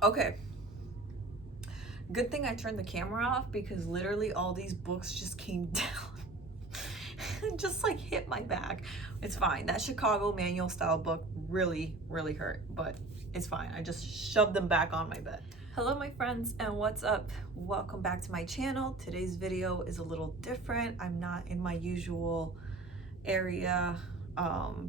Okay. Good thing I turned the camera off because literally all these books just came down. Just like hit my back. It's fine. That Chicago manual style book really hurt, but it's fine. I just shoved them back on my bed. Hello my friends, and what's up? Welcome back to my channel. Today's video is a little different. I'm not in my usual area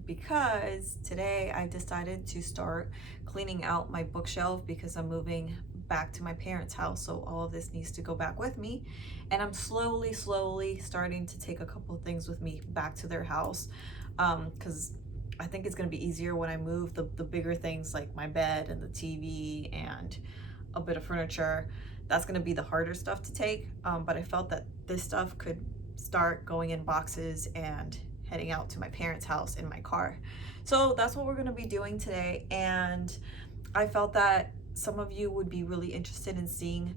because today I decided to start cleaning out my bookshelf because I'm moving back to my parents' house, so all of this needs to go back with me, and I'm slowly starting to take a couple of things with me back to their house because I think it's going to be easier when I move the bigger things like my bed and the TV and a bit of furniture. That's going to be the harder stuff to take, but I felt that this stuff could start going in boxes and heading out to my parents' house in my car. So that's what we're going to be doing today, and I felt that some of you would be really interested in seeing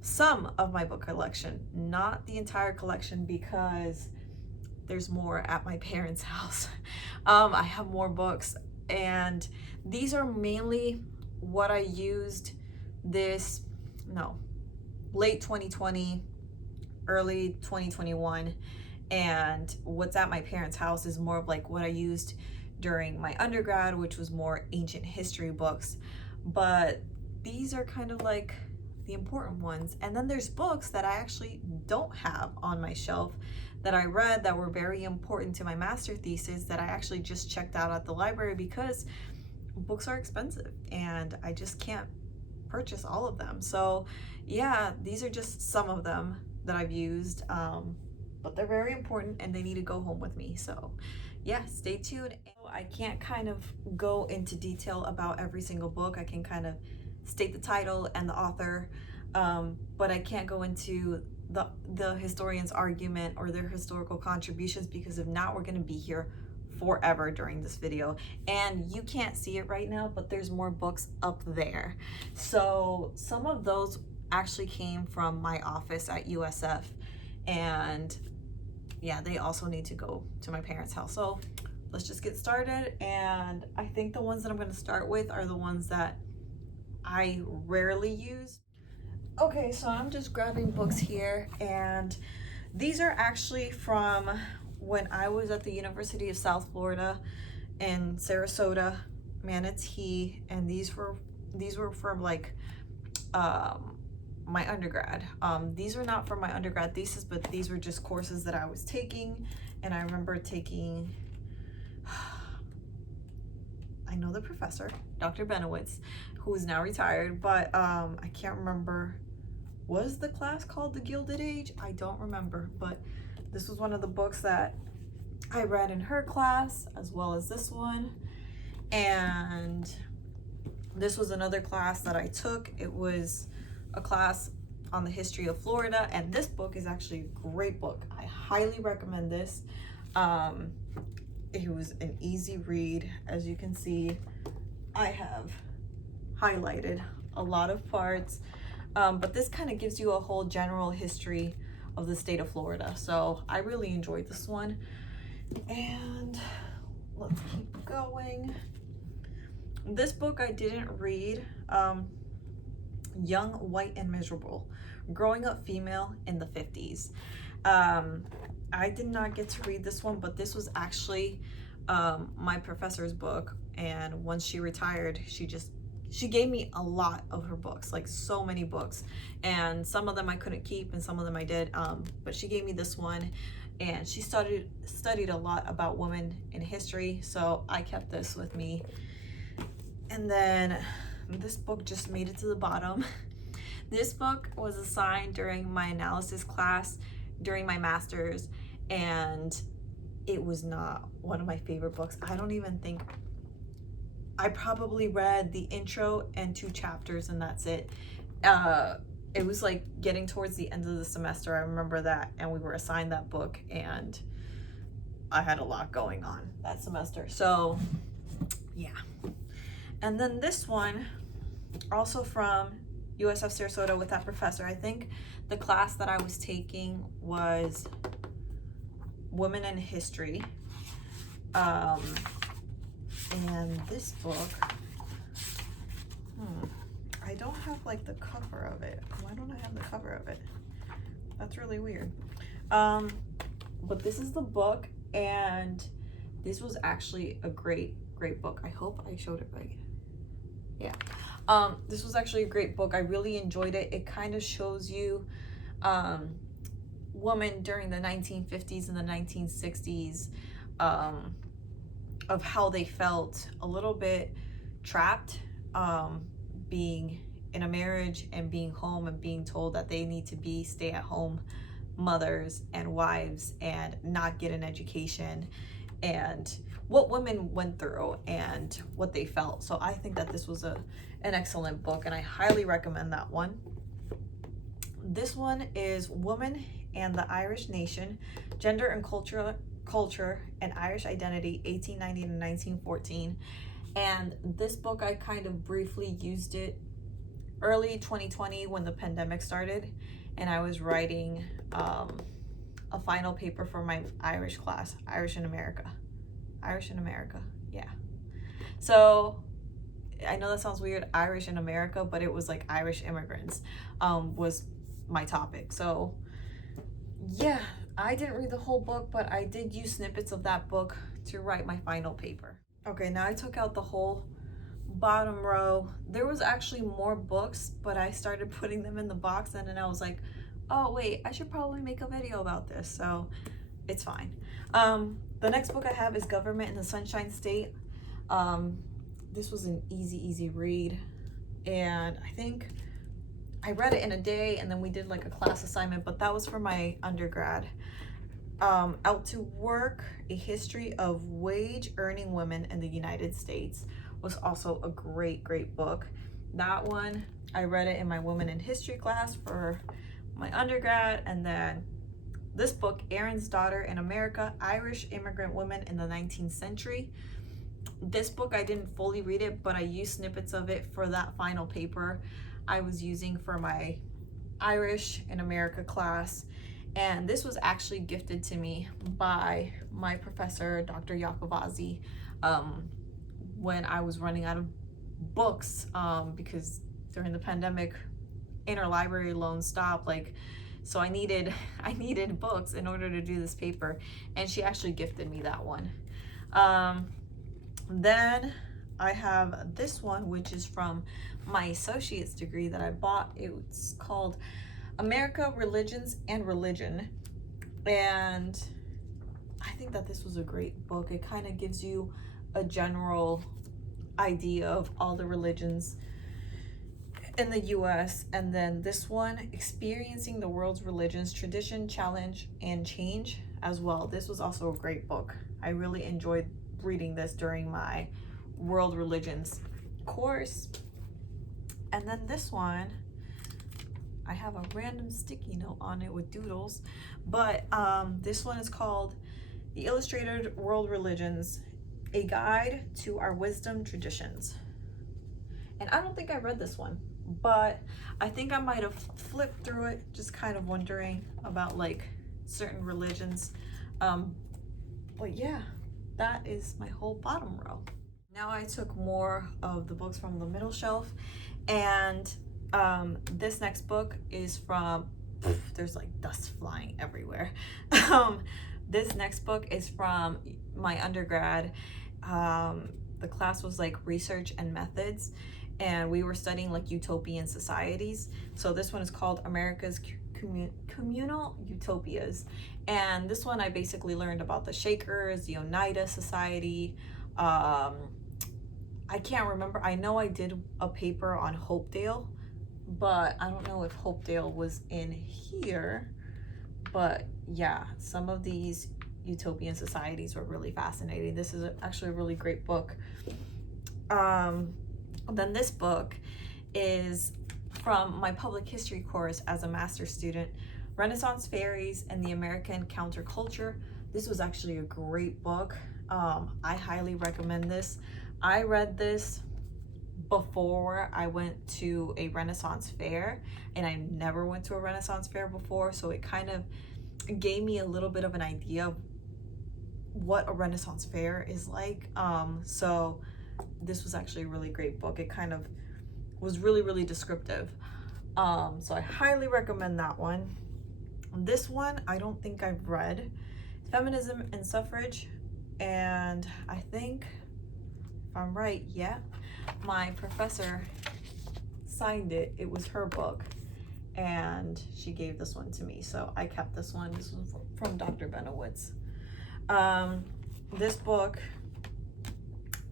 some of my book collection, not the entire collection because there's more at my parents' house. I have more books, and these are mainly what I used late 2020, early 2021, and what's at my parents' house is more of like what I used during my undergrad, which was more ancient history books. But these are kind of like the important ones. And then there's books that I actually don't have on my shelf that I read that were very important to my master thesis that I actually just checked out at the library because books are expensive and I just can't purchase all of them. So yeah, these are just some of them that I've used, but they're very important and they need to go home with me. So yeah, stay tuned. I can't kind of go into detail about every single book. I can kind of state the title and the author, but I can't go into the historian's argument or their historical contributions because if not, we're going to be here forever during this video. And you can't see it right now, but there's more books up there. So some of those actually came from my office at USF, and yeah, they also need to go to my parents' house. So let's just get started. And I think the ones that I'm going to start with are the ones that I rarely use. Okay, so I'm just grabbing books here, and these are actually from when I was at the University of South Florida in Sarasota, Manatee, and these were from like my undergrad. These are not from my undergrad thesis, but these were just courses that I was taking, and I remember taking I know the professor, Dr. Benowitz, who is now retired, but I can't remember. Was the class called The Gilded Age? I don't remember, but this was one of the books that I read in her class, as well as this one. And this was another class that I took. It was a class on the history of Florida, and this book is actually a great book. I highly recommend this. It was an easy read. As you can see, I have highlighted a lot of parts, but this kind of gives you a whole general history of the state of Florida. So I really enjoyed this one. And let's keep going. This book I didn't read, Young, White, and Miserable, Growing Up Female in the 50s. I did not get to read this one, but this was actually my professor's book, and once she retired, she gave me a lot of her books, like so many books, and some of them I couldn't keep and some of them I did, but she gave me this one, and she studied a lot about women in history, so I kept this with me. And then this book just made it to the bottom. This book was assigned during my analysis class during my master's, and it was not one of my favorite books. I don't even think I probably read the intro and 2 chapters, and that's it. It was like getting towards the end of the semester, I remember that, and we were assigned that book, and I had a lot going on that semester. So yeah. And then this one, also from USF Sarasota with that professor. I think the class that I was taking was Women in History. And this book, I don't have like the cover of it. Why don't I have the cover of it? That's really weird. But this is the book, and this was actually a great book. I hope I showed it right. Yeah. This was actually a great book. I really enjoyed it. It kind of shows you women during the 1950s and the 1960s, of how they felt a little bit trapped, being in a marriage and being home and being told that they need to be stay-at-home mothers and wives and not get an education, and what women went through and what they felt. So I think that this was an excellent book, and I highly recommend that one. This one is Woman and the Irish Nation, Gender and Culture and Irish Identity, 1890 to 1914. And this book, I kind of briefly used it early 2020 when the pandemic started, and I was writing a final paper for my Irish class, Irish in America, yeah. So I know that sounds weird, Irish in America, but it was like Irish immigrants was my topic. So yeah, I didn't read the whole book, but I did use snippets of that book to write my final paper. Okay, now I took out the whole bottom row. There was actually more books, but I started putting them in the box, and then I was like, oh wait, I should probably make a video about this, so it's fine. The next book I have is Government in the Sunshine State. This was an easy read, and I think I read it in a day, and then we did like a class assignment, but that was for my undergrad. Out to Work, A History of Wage Earning Women in the United States was also a great book. That one, I read it in my Women in History class for my undergrad. And then this book, Aaron's Daughter in America, Irish Immigrant Women in the 19th Century. This book, I didn't fully read it, but I used snippets of it for that final paper I was using for my Irish in America class. And this was actually gifted to me by my professor, Dr. Jacoby, when I was running out of books, because during the pandemic, interlibrary loans stopped, so I needed books in order to do this paper, and she actually gifted me that one. Then I have this one, which is from my associate's degree that I bought. It's called America, Religions and Religion, and I think that this was a great book. It kind of gives you a general idea of all the religions in the US. And then this one, Experiencing the World's Religions, Tradition, Challenge, and Change as well. This was also a great book. I really enjoyed reading this during my World Religions course. And then this one, I have a random sticky note on it with doodles, but this one is called The Illustrated World Religions, A Guide to Our Wisdom Traditions. And I don't think I read this one, but I think I might have flipped through it, just kind of wondering about certain religions. But yeah, that is my whole bottom row. Now I took more of the books from the middle shelf, and this next book is from, there's dust flying everywhere. This next book is from my undergrad. The class was Research and Methods, and we were studying utopian societies. So this one is called America's Communal Utopias. And this one I basically learned about the Shakers, the Oneida Society. I can't remember. I know I did a paper on Hopedale, but I don't know if Hopedale was in here. But yeah, some of these utopian societies were really fascinating. This is actually a really great book. Then this book is from my public history course as a master's student, Renaissance Fairies and the American Counterculture. This was actually a great book. I highly recommend this. I read this before I went to a Renaissance fair, and I never went to a Renaissance fair before, so it kind of gave me a little bit of an idea of what a Renaissance fair is like. So this was actually a really great book. It kind of was really, really descriptive. So I highly recommend that one. This one, I don't think I've read. Feminism and Suffrage. And I think, if I'm right, yeah, my professor signed it. It was her book. And she gave this one to me. So I kept this one. This was from Dr. Benowitz. This book,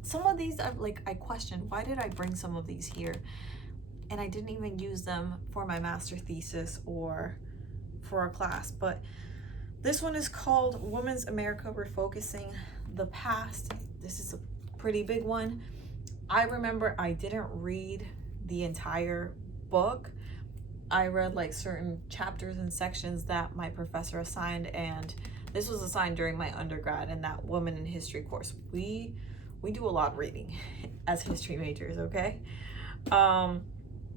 some of these I questioned, why did I bring some of these here? And I didn't even use them for my master thesis or for a class. But this one is called Women's America Refocusing the Past. This is a pretty big one. I remember I didn't read the entire book. I read like certain chapters and sections that my professor assigned, and this was assigned during my undergrad in that Women in History course. We do a lot of reading as history majors, okay?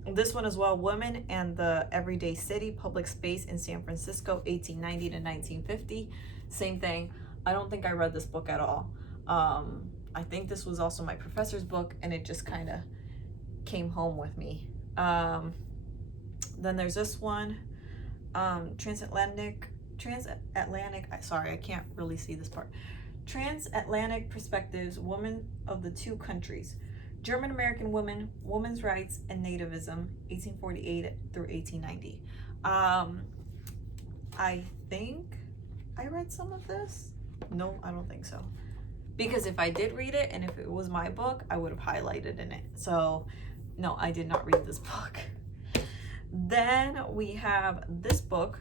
This one as well, Women and the Everyday City, Public Space in San Francisco, 1890 to 1950. Same thing. I don't think I read this book at all. I think this was also my professor's book, and it just kind of came home with me. Then there's this one, Transatlantic, sorry, I can't really see this part. Transatlantic Perspectives, Women of the Two Countries, German American Women, Women's Rights and Nativism, 1848 through 1890. I think I read some of this. No, I don't think so. Because if I did read it, and if it was my book, I would have highlighted in it. So no, I did not read this book. Then we have this book,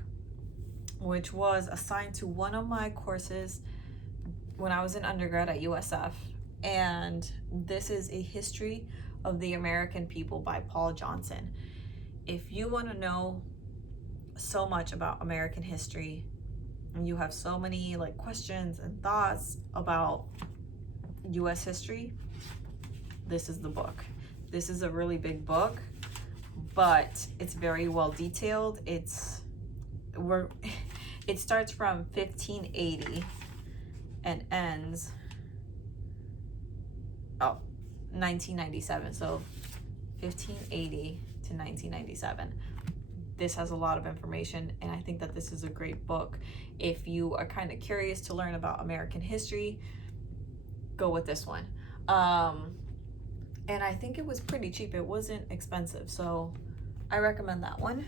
which was assigned to one of my courses when I was in undergrad at USF. And this is A History of the American People by Paul Johnson. If you want to know so much about American history, and you have so many like questions and thoughts about US history, this is the book. This is a really big book, but it's very well detailed. It starts from 1580 and ends 1997. So 1580 to 1997. This has a lot of information, and I think that this is a great book. If you are kind of curious to learn about American history, go with this one. And I think it was pretty cheap. It wasn't expensive, so I recommend that one.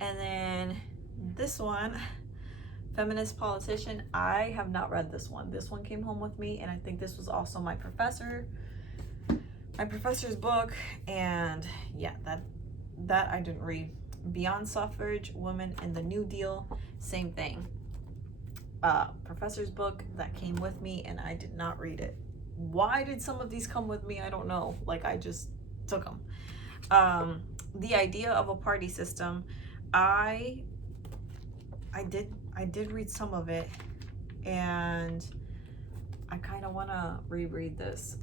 And then this one, Feminist Politician, I have not read this one. This one came home with me, and I think this was also my professor's book. And yeah, that I didn't read. Beyond Suffrage, Women in the New Deal, same thing. Professor's book that came with me, and I did not read it. Why did some of these come with me? I don't know. Like, I just took them. The Idea of a Party System, I did read some of it, and I kind of want to reread this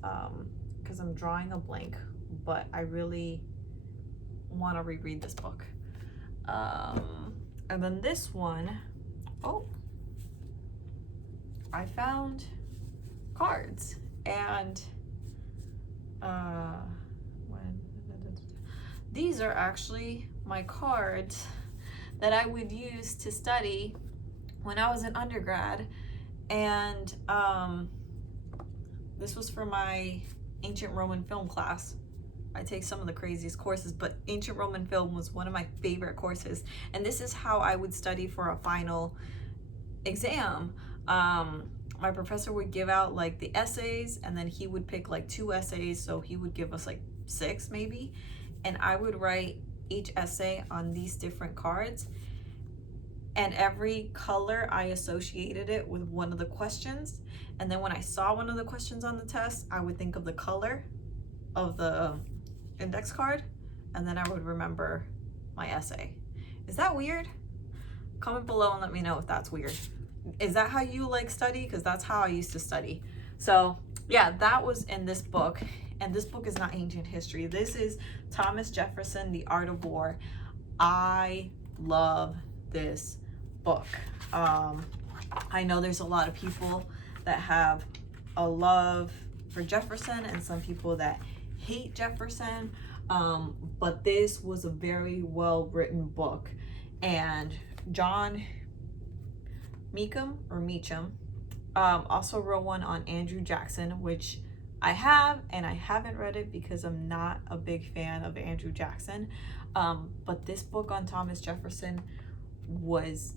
because I'm drawing a blank, but I really want to reread this book. And then this one, I found cards, and these are actually my cards that I would use to study when I was in undergrad. And this was for my ancient Roman film class. I take some of the craziest courses, but ancient Roman film was one of my favorite courses. And this is how I would study for a final exam. My professor would give out like the essays, and then he would pick like 2 essays. So he would give us like 6 maybe. And I would write each essay on these different cards. And every color, I associated it with one of the questions. And then when I saw one of the questions on the test, I would think of the color of the index card, and then I would remember my essay. Is that weird? Comment below and let me know if that's weird. Is that how you like study? Because that's how I used to study. So yeah, that was in this book. And this book is not ancient history. This is Thomas Jefferson, The Art of War. I love this book. I know there's a lot of people that have a love for Jefferson and some people that hate Jefferson. But this was a very well written book. And John Meacham also wrote one on Andrew Jackson, which I have, and I haven't read it because I'm not a big fan of Andrew Jackson. But this book on Thomas Jefferson was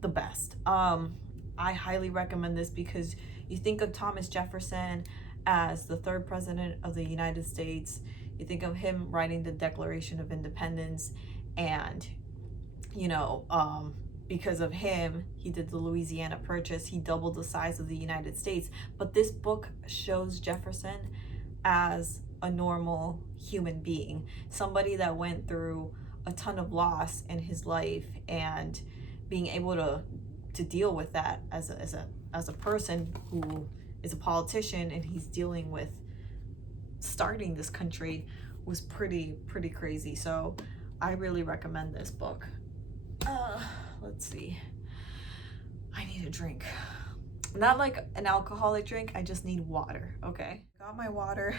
the best. I highly recommend this because you think of Thomas Jefferson as the third president of the United States. You think of him writing the Declaration of Independence, and you know, because of him, he did the Louisiana Purchase. He doubled the size of the United States. But this book shows Jefferson as a normal human being, somebody that went through a ton of loss in his life, and being able to deal with that as a person who is a politician, and he's dealing with starting this country, was pretty crazy. So I really recommend this book. Let's see, I need a drink, not like an alcoholic drink, I just need water. Okay, got my water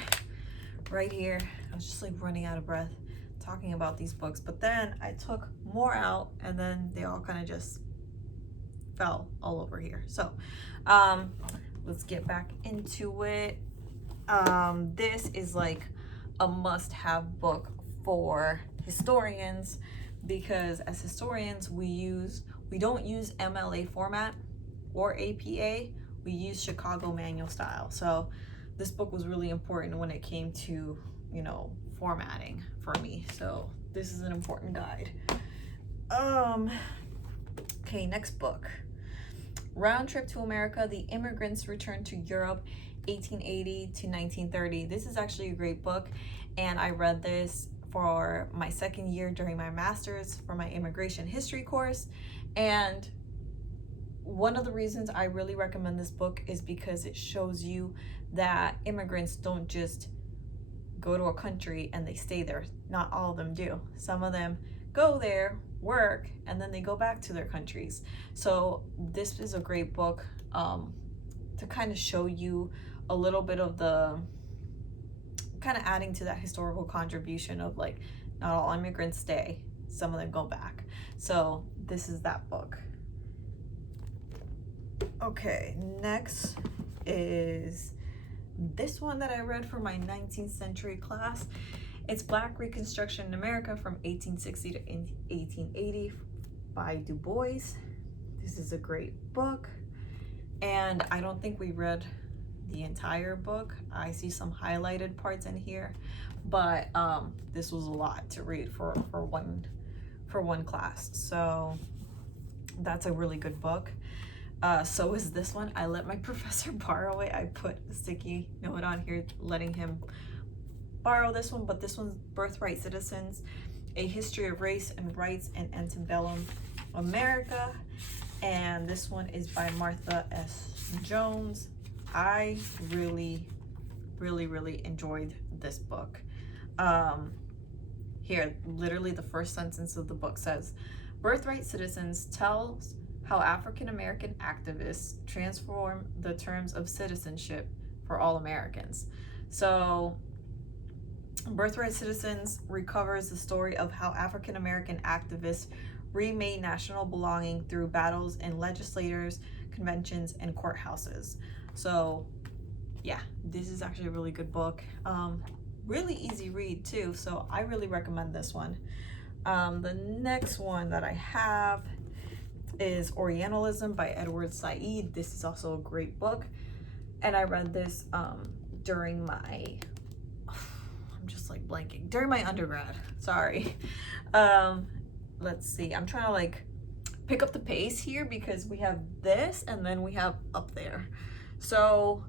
right here. I was just like running out of breath talking about these books, but then I took more out and then they all kind of just fell all over here. So let's get back into it. This is like a must-have book for historians, because as historians we don't use MLA format or APA, we use Chicago manual style. So this book was really important when it came to, you know, formatting for me. So this is an important guide. Okay, next book. Round Trip to America, The Immigrants Return to Europe, 1880 to 1930. This is actually a great book, and I read this for my second year during my master's for my immigration history course. And one of the reasons I really recommend this book is because it shows you that immigrants don't just go to a country and they stay there. Not all of them do. Some of them go there, work, and then they go back to their countries. So this is a great book to kind of show you a little bit of the kind of adding to that historical contribution of like, not all immigrants stay, some of them go back. So this is that book. Okay, next is this one that I read for my 19th century class. It's Black Reconstruction in America from 1860 to 1880 by Dubois. This is a great book, and I don't think we read the entire book. I see some highlighted parts in here, but this was a lot to read for one class. So that's a really good book. So is this one. I let my professor borrow it. I put a sticky note on here letting him borrow this one, but this one's Birthright Citizens, A History of Race and Rights in Antebellum America, and this one is by Martha S. Jones. I really enjoyed this book. Here, literally the first sentence of the book says, Birthright Citizens tells how African American activists transform the terms of citizenship for all Americans. So Birthright Citizens recovers the story of how African American activists remade national belonging through battles in legislatures, conventions, and courthouses. So yeah, this is actually a really good book. Really easy read too, so I really recommend this one. The next one that I have is Orientalism by Edward Syed. This is also a great book, and I read this during my during my undergrad. Sorry. Let's see, I'm trying to like pick up the pace here because we have this and then we have up there. So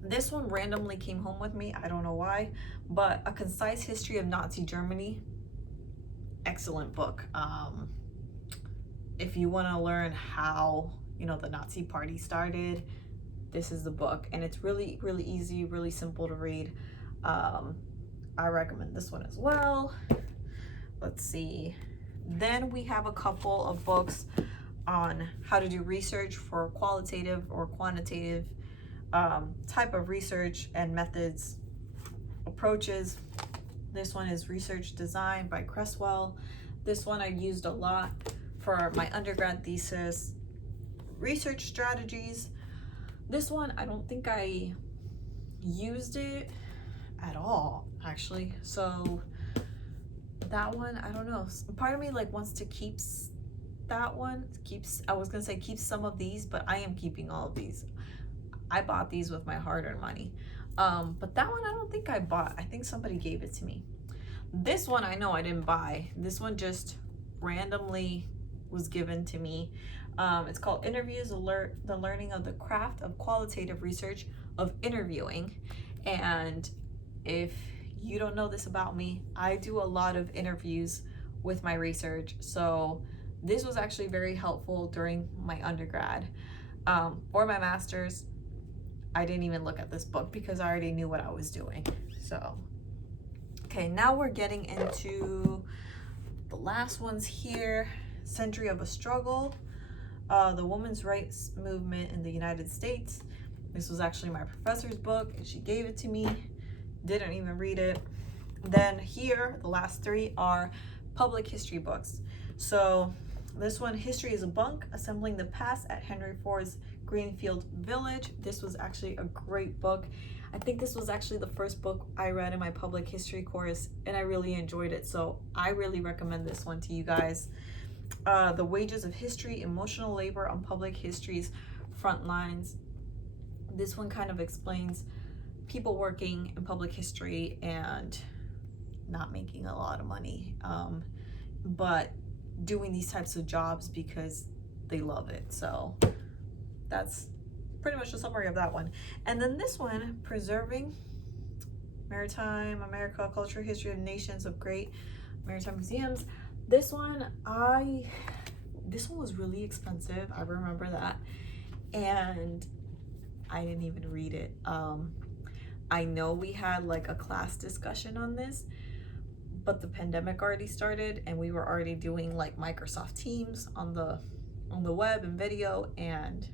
this one randomly came home with me, I don't know why, but A Concise History of Nazi Germany. Excellent book. If you want to learn how, you know, the Nazi party started, this is the book, and it's really easy, really simple to read. I recommend this one as well. Let's see, then we have a couple of books on how to do research for qualitative or quantitative type of research and methods approaches. This one is Research Design by Cresswell. This one I used a lot for my undergrad thesis. Research Strategies. This one, I don't think I used it at all, actually. So that one, I don't know. Part of me like wants to keep that one. I was gonna say keep some of these, but I am keeping all of these. I bought these with my hard-earned money. But that one I don't think I bought. I think somebody gave it to me. This one I know I didn't buy. This one just randomly was given to me. It's called Interviews, the Learning of the Craft of Qualitative Research of Interviewing. And if you don't know this about me, I do a lot of interviews with my research. So this was actually very helpful during my undergrad. For my master's, I didn't even look at this book because I already knew what I was doing. So, okay, now we're getting into the last ones here. Century of a Struggle, the women's rights movement in the United States. This was actually my professor's book, and she gave it to me. Didn't even read it. Then here, the last three are public history books. So this one, History is a Bunk, Assembling the Past at Henry Ford's Greenfield Village. This was actually a great book. I think this was actually the first book I read in my public history course, and I really enjoyed it. So I really recommend this one to you guys. The Wages of History, Emotional Labor on Public History's Front Lines. This one kind of explains people working in public history and not making a lot of money, but doing these types of jobs because they love it. So that's pretty much the summary of that one. And then this one, Preserving Maritime America, Culture, History of Nations of Great Maritime Museums. This one was really expensive. I remember that. And I didn't even read it. I know we had like a class discussion on this, but the pandemic already started and we were already doing like Microsoft Teams on the web and video, and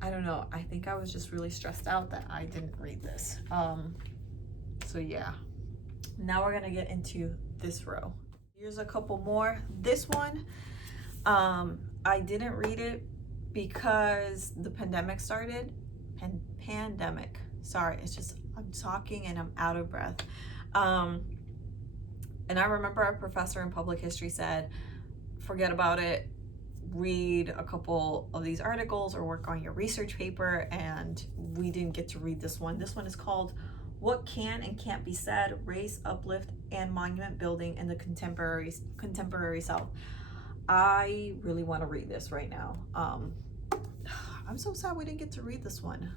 I don't know, I think I was just really stressed out that I didn't read this. So yeah, now we're gonna get into this row. Here's a couple more. This one, I didn't read it because the pandemic started. Pandemic. Sorry, it's just I'm talking and I'm out of breath. And I remember our professor in public history said, forget about it, read a couple of these articles or work on your research paper, and we didn't get to read this one. This one is called What Can and Can't Be Said, Race, Uplift, and Monument Building in the Contemporary South. I really want to read this right now. I'm so sad we didn't get to read this one.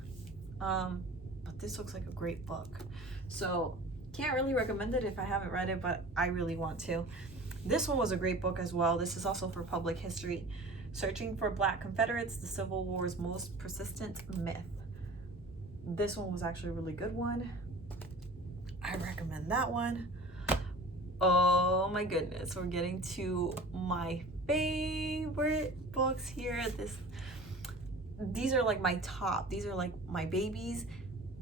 But this looks like a great book. So can't really recommend it if I haven't read it, but I really want to. This one was a great book as well. This is also for public history. Searching for Black Confederates, the Civil War's Most Persistent Myth. This one was actually a really good one. I recommend that one. Oh my goodness, we're getting to my favorite books here. These are like my top. These are like my babies.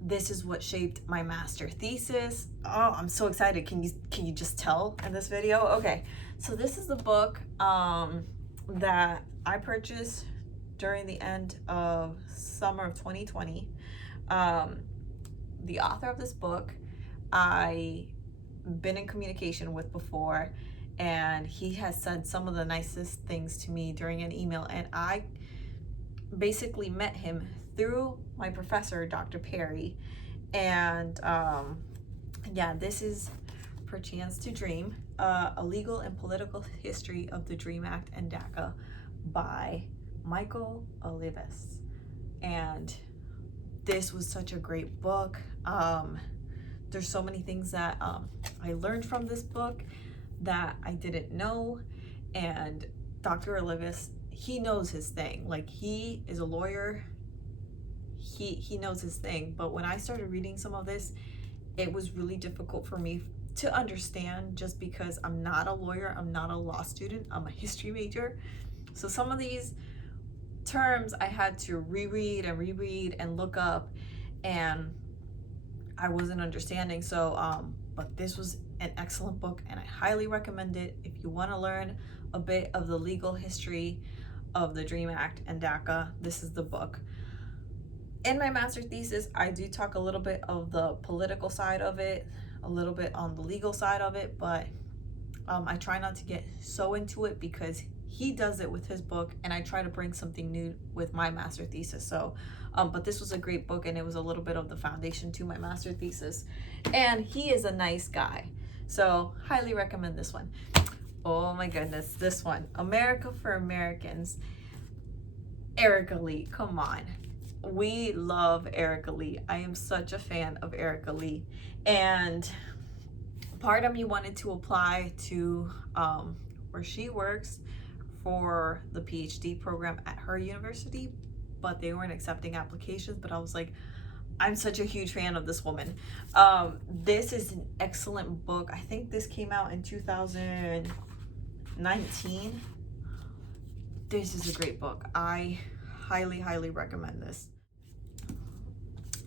This is what shaped my master thesis. Oh, I'm so excited. Can you just tell in this video? Okay, so this is the book that I purchased during the end of summer of 2020. The author of this book I been in communication with before, and he has said some of the nicest things to me during an email, and I basically met him through my professor, Dr. Perry. And yeah, this is Perchance to Dream, A Legal and Political History of the DREAM Act and DACA by Michael Olivis. And this was such a great book. There's so many things that I learned from this book that I didn't know, and Dr. Olivis, he knows his thing. Like, he is a lawyer, he knows his thing. But when I started reading some of this, it was really difficult for me to understand, just because I'm not a lawyer, I'm not a law student, I'm a history major. So some of these terms I had to reread and look up, and I wasn't understanding. So but this was an excellent book, and I highly recommend it if you want to learn a bit of the legal history of the Dream Act and DACA. This is the book. In my master thesis, I do talk a little bit of the political side of it, a little bit on the legal side of it, but I try not to get so into it because he does it with his book, and I try to bring something new with my master thesis. So but this was a great book, and it was a little bit of the foundation to my master thesis, and he is a nice guy, so highly recommend this one. Oh my goodness, this one, America for Americans. Erica Lee, come on. We love Erica Lee. I am such a fan of Erica Lee, and part of me wanted to apply to where she works for the PhD program at her university, but they weren't accepting applications. But I was like, I'm such a huge fan of this woman. This is an excellent book. I think this came out in 2019. This is a great book. I highly recommend this.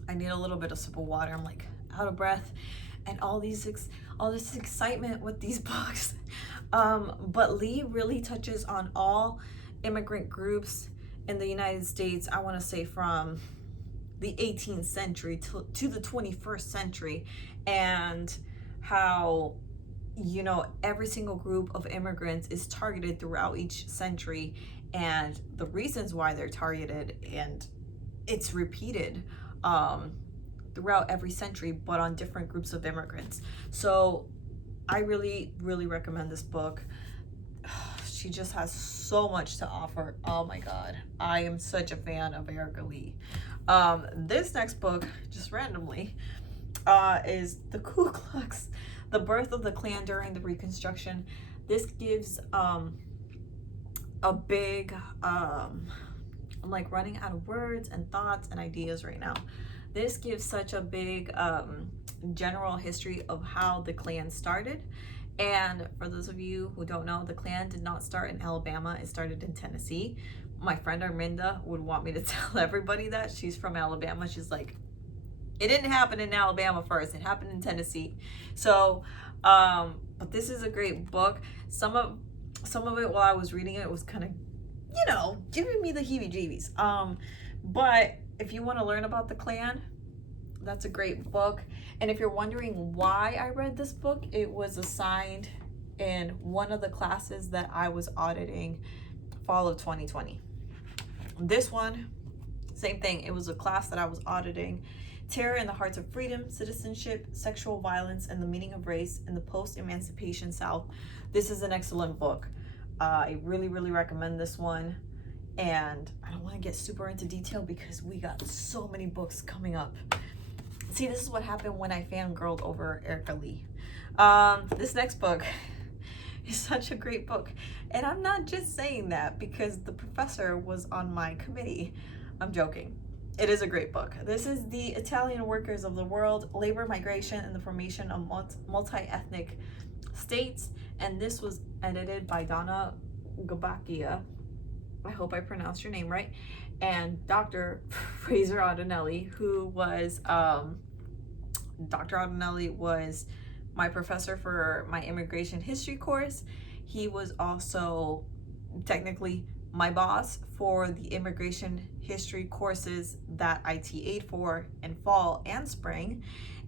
I need a little bit of sip of water. I'm like out of breath, and all this excitement with these books. But Lee really touches on all immigrant groups in the United States. I want to say from the 18th century to the 21st century, and how, you know, every single group of immigrants is targeted throughout each century, and the reasons why they're targeted, and it's repeated throughout every century, but on different groups of immigrants. So I really recommend this book. She just has so much to offer. Oh my God, I am such a fan of Erica Lee. This next book, just randomly, is The Ku Klux, The Birth of the Klan During the Reconstruction. This gives a big, I'm like running out of words and thoughts and ideas right now. This gives such a big general history of how the Klan started. And for those of you who don't know, the Klan did not start in Alabama. It started in Tennessee. My friend Arminda would want me to tell everybody that. She's from Alabama. She's like, it didn't happen in Alabama first. It happened in Tennessee. So, but this is a great book. Some of it while I was reading it was kind of, you know, giving me the heebie-jeebies. But if you want to learn about the Klan, that's a great book. And if you're wondering why I read this book, it was assigned in one of the classes that I was auditing fall of 2020. This one, same thing. It was a class that I was auditing. Terror in the Hearts of Freedom, Citizenship, Sexual Violence, and the Meaning of Race in the Post-Emancipation South. This is an excellent book. I really recommend this one. And I don't want to get super into detail because we got so many books coming up. See, this is what happened when I fangirled over Erica Lee. This next book is such a great book. And I'm not just saying that because the professor was on my committee. I'm joking. It is a great book. This is The Italian Workers of the World, Labor Migration and the Formation of Multi-Ethnic States. And this was edited by Donna Gabacchia. I hope I pronounced your name right. And Dr. Fraser Ottinelli, who was, Dr. Ottinelli was my professor for my immigration history course. He was also technically my boss for the immigration history courses that I TA'd for in fall and spring.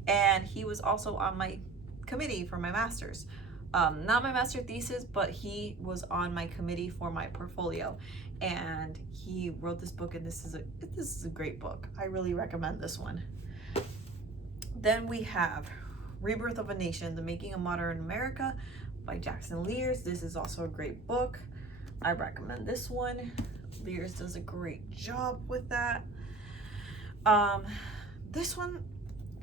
And he was also on my committee for my master's. Not my master thesis, but he was on my committee for my portfolio, and he wrote this book, and this is a great book. I really recommend this one. Then we have Rebirth of a Nation, The Making of Modern America by Jackson Lears. This is also a great book. I recommend this one. Lears does a great job with that. This one,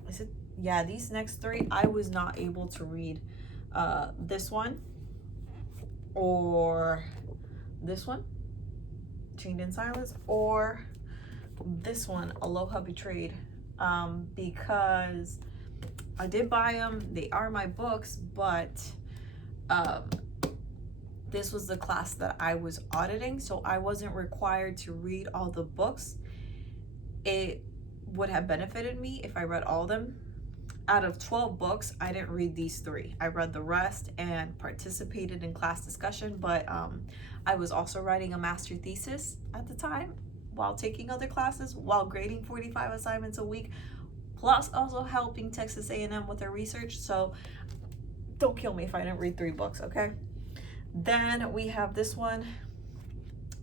is it? Yeah, these next three, I was not able to read. This one or this one, Chained in Silence, or this one, Aloha Betrayed, because I did buy them. They are my books, but this was the class that I was auditing, so I wasn't required to read all the books. It would have benefited me if I read all of them, out of 12 books, I didn't read these 3. I read the rest and participated in class discussion, but I was also writing a master thesis at the time while taking other classes, while grading 45 assignments a week, plus also helping Texas A&M with their research. So don't kill me if I didn't read 3 books, okay? Then we have this one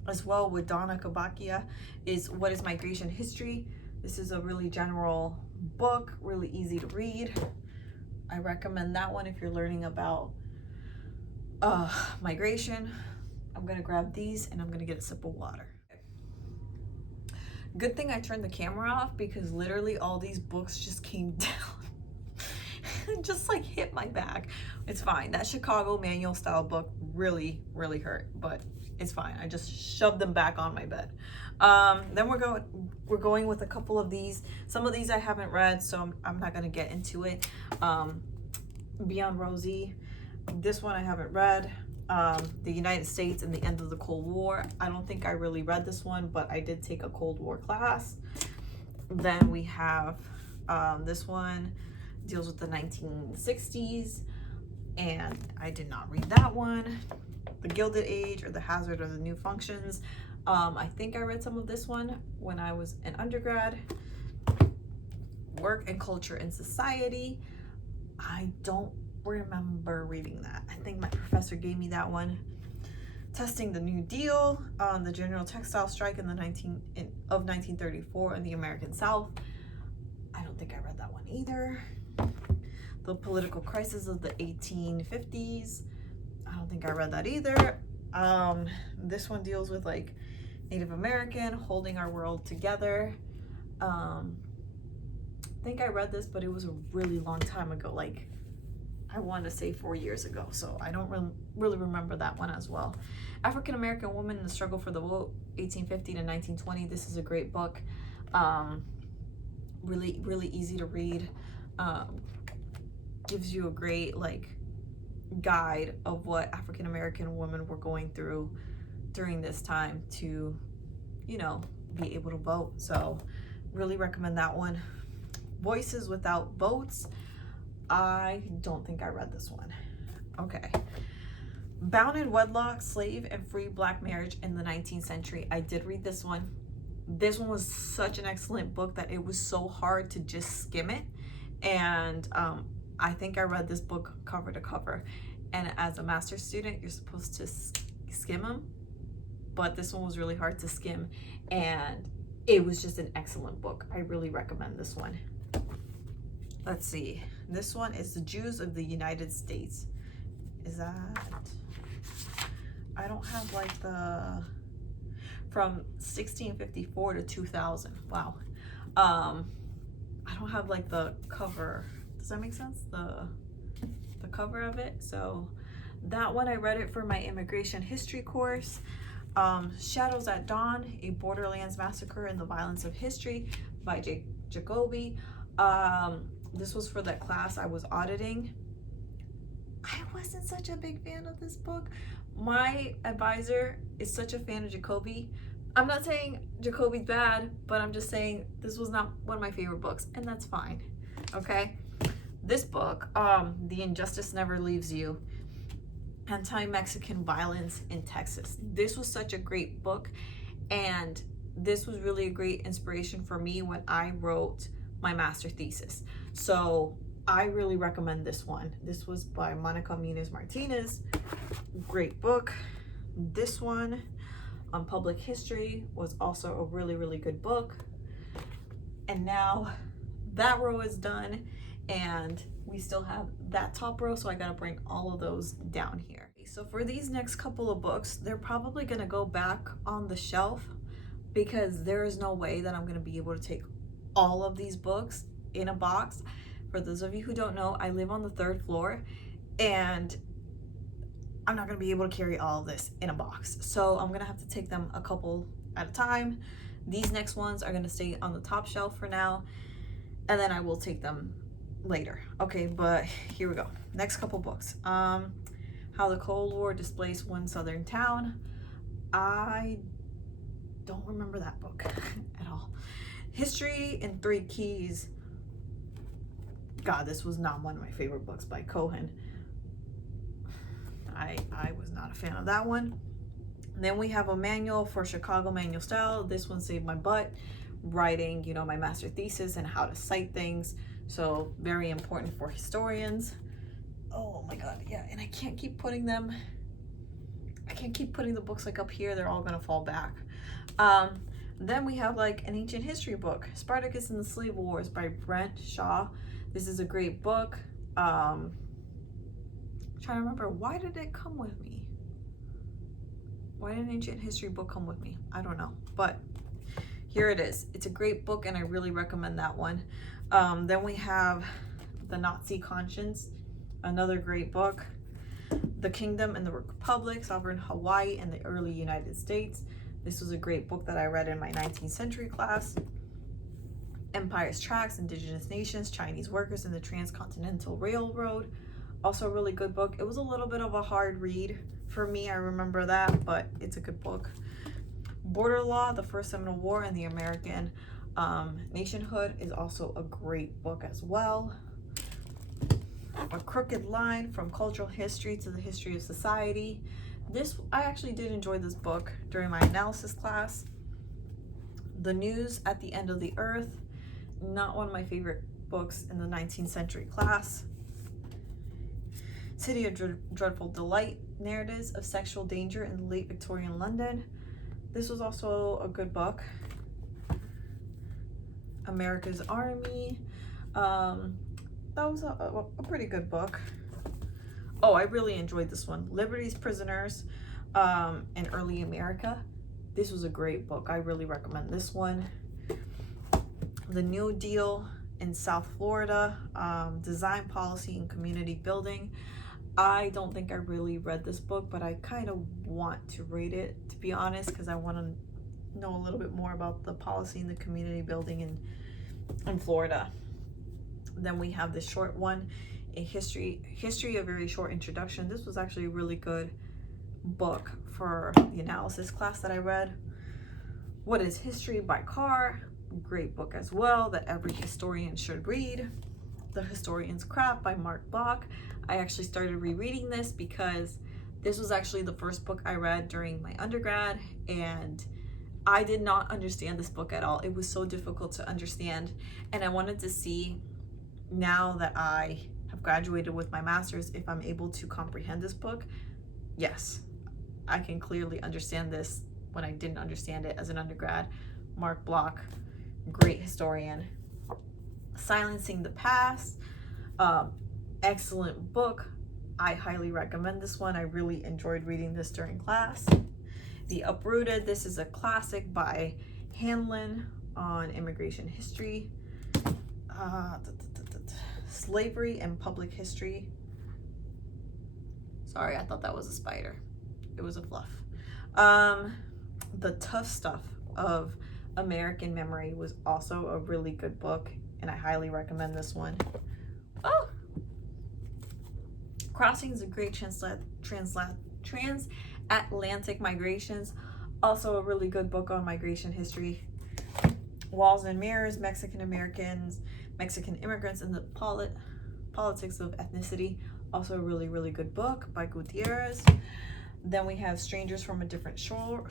as well with Donna Kabakia, is What is Migration History? This is a really general book, really easy to read. I recommend that one if you're learning about migration. I'm gonna grab these and I'm gonna get a sip of water. Good thing I turned the camera off, because literally all these books just came down. Just like hit my back. It's fine. That Chicago manual style book really hurt, but it's fine. I just shoved them back on my bed. Then we're going with a couple of these. Some of these I haven't read, so I'm not gonna get into it. Beyond Rosie, this one I haven't read. The United States and the End of the Cold War. I don't think I really read this one, but I did take a Cold War class. Then we have this one, deals with the 1960s, and I did not read that one. The Gilded Age, or the Hazard of the New Functions. I think I read some of this one when I was an undergrad. Work and Culture in Society. I don't remember reading that. I think my professor gave me that one. Testing the New Deal, the General Textile Strike of 1934 in the American South. I don't think I read that one either. The Political Crisis of the 1850s. I don't think I read that either. This one deals with like Native American, holding our world together. I think I read this, but it was a really long time ago, like I want to say 4 years ago, so I don't really remember that one as well. African American Woman in the Struggle for the Vote, 1850 to 1920. This is a great book. Really easy to read. Gives you a great like guide of what African American women were going through during this time to, you know, be able to vote. So really recommend that one. Voices Without Votes. I don't think I read this one. Okay. Bound in Wedlock, Slave and Free Black Marriage in the 19th Century. I did read this one. This one was such an excellent book that it was so hard to just skim it. And I think I read this book cover to cover. And as a master's student, you're supposed to skim them. But this one was really hard to skim. And it was just an excellent book. I really recommend this one. Let's see. This one is The Jews of the United States. Is that... I don't have like the... From 1654 to 2000. Wow. I don't have like the cover. Does that make sense? The cover of it. So that one, I read it for my immigration history course. Shadows at Dawn, A Borderlands Massacre and the Violence of History by Jacoby. This was for that class I was auditing. I wasn't such a big fan of this book. My advisor is such a fan of Jacoby. I'm not saying Jacoby's bad, but I'm just saying this was not one of my favorite books, and that's fine, okay? This book, The Injustice Never Leaves You, Anti-Mexican Violence in Texas. This was such a great book, and this was really a great inspiration for me when I wrote my master thesis. So I really recommend this one. This was by Monica Muniz Martinez. Great book. This one on public history was also a really good book. And now that row is done, and we still have that top row, so I gotta bring all of those down here. So for these next couple of books, they're probably gonna go back on the shelf, because there is no way that I'm gonna be able to take all of these books in a box. For those of you who don't know, I live on the 3rd floor, and I'm not gonna be able to carry all of this in a box. So I'm gonna have to take them a couple at a time. These next ones are gonna stay on the top shelf for now, and then I will take them later. Okay, but here we go. Next couple books. How the Cold War Displaced One Southern Town. I don't remember that book at all. History in 3 Keys. God, this was not one of my favorite books by Cohen. I was not a fan of that one. Then we have a manual for Chicago manual style. This one saved my butt writing, you know, my master thesis and how to cite things. So very important for historians. Oh my God, yeah, and I can't keep putting the books like up here. They're all gonna fall back. Then we have like an ancient history book, Spartacus and the Slave Wars by Brent Shaw. This is a great book. I'm trying to remember, why did it come with me? Why did an ancient history book come with me? I don't know, but here it is. It's a great book and I really recommend that one. Then we have The Nazi Conscience, another great book. The Kingdom and the Republic, Sovereign Hawaii and the Early United States. This was a great book that I read in my 19th century class. Empire's Tracks, Indigenous Nations, Chinese Workers and the Transcontinental Railroad. Also a really good book. It was a little bit of a hard read for me, I remember that, but it's a good book. Border Law, The First Seminole War and the American Nationhood is also a great book as well. A Crooked Line, From Cultural History to the History of Society. I actually did enjoy this book during my analysis class. The News at the End of the Earth, not one of my favorite books in the 19th century class. City of Dreadful Delight, Narratives of Sexual Danger in the Late Victorian London. This was also a good book. America's Army. That was a pretty good book. Oh, I really enjoyed this one. Liberty's Prisoners in Early America. This was a great book. I really recommend this one. The New Deal in South Florida, Design Policy and Community Building. I don't think I really read this book, but I kind of want to read it, to be honest, because I want to know a little bit more about the policy and the community building in Florida. Then we have this short one, a history, a very short introduction. This was actually a really good book for the analysis class that I read. What is History by Carr? Great book as well that every historian should read. The Historian's Craft by Mark Bloch. I actually started rereading this because this was actually the first book I read during my undergrad, and I did not understand this book at all. It was so difficult to understand, and I wanted to see, now that I have graduated with my master's, if I'm able to comprehend this book. Yes, I can clearly understand this when I didn't understand it as an undergrad. Mark Bloch, great historian. Silencing the Past, excellent book. I highly recommend this one. I really enjoyed reading this during class. The Uprooted, this is a classic by Hanlon on immigration history. Slavery and Public History. Sorry, I thought that was a spider. It was a fluff. The Tough Stuff of American Memory was also a really good book, and I highly recommend this one. Oh! Crossings of Great Transatlantic Migrations, also a really good book on migration history. Walls and Mirrors, Mexican Americans, Mexican Immigrants, and the Politics of Ethnicity, also a really, really good book by Gutierrez. Then we have Strangers from a Different Shore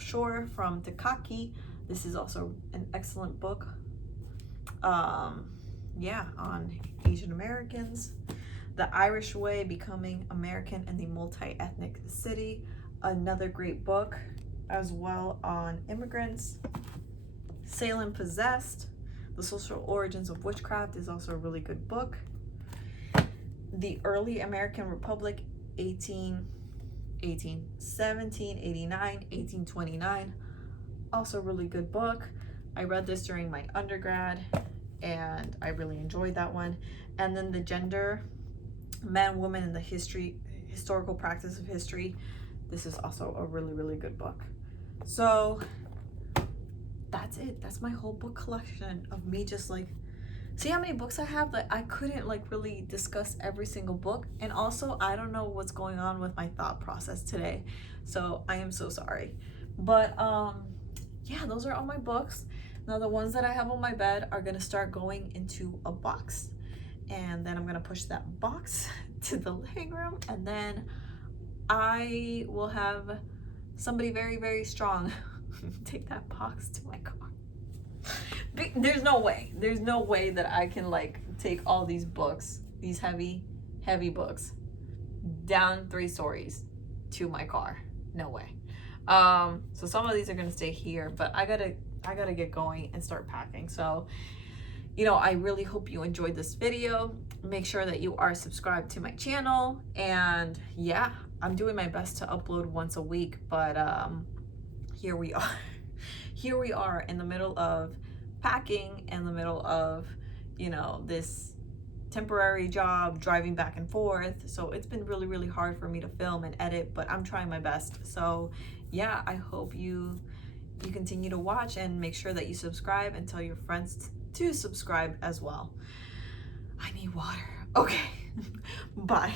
from Takaki. This is also an excellent book. Yeah, on Asian Americans. The Irish Way, Becoming American in the Multi-Ethnic City, another great book as well on immigrants. Salem Possessed, The Social Origins of Witchcraft is also a really good book. The Early American Republic, 1789, 1829, also a really good book. I read this during my undergrad and I really enjoyed that one. And then The Gender, Man, Woman, and the Historical Practice of History. This is also a really, really good book. So that's it. That's my whole book collection of me just like, see how many books I have that I couldn't like really discuss every single book. And also I don't know what's going on with my thought process today. So I am so sorry. But yeah, those are all my books. Now the ones that I have on my bed are gonna start going into a box. and then I'm gonna push that box to the living room, and then I will have somebody very, very strong take that box to my car. There's no way that I can like take all these books, these heavy books, down 3 stories to my car. No way. So some of these are gonna stay here, but I gotta get going and start packing. So, you know, I really hope you enjoyed this video. Make sure that you are subscribed to my channel, and yeah, I'm doing my best to upload once a week, but here we are. Here we are in the middle of packing, in the middle of, you know, this temporary job, driving back and forth. So it's been really, really hard for me to film and edit, but I'm trying my best. So yeah, I hope you continue to watch, and make sure that you subscribe and tell your friends to subscribe as well. I need water. Okay. Bye.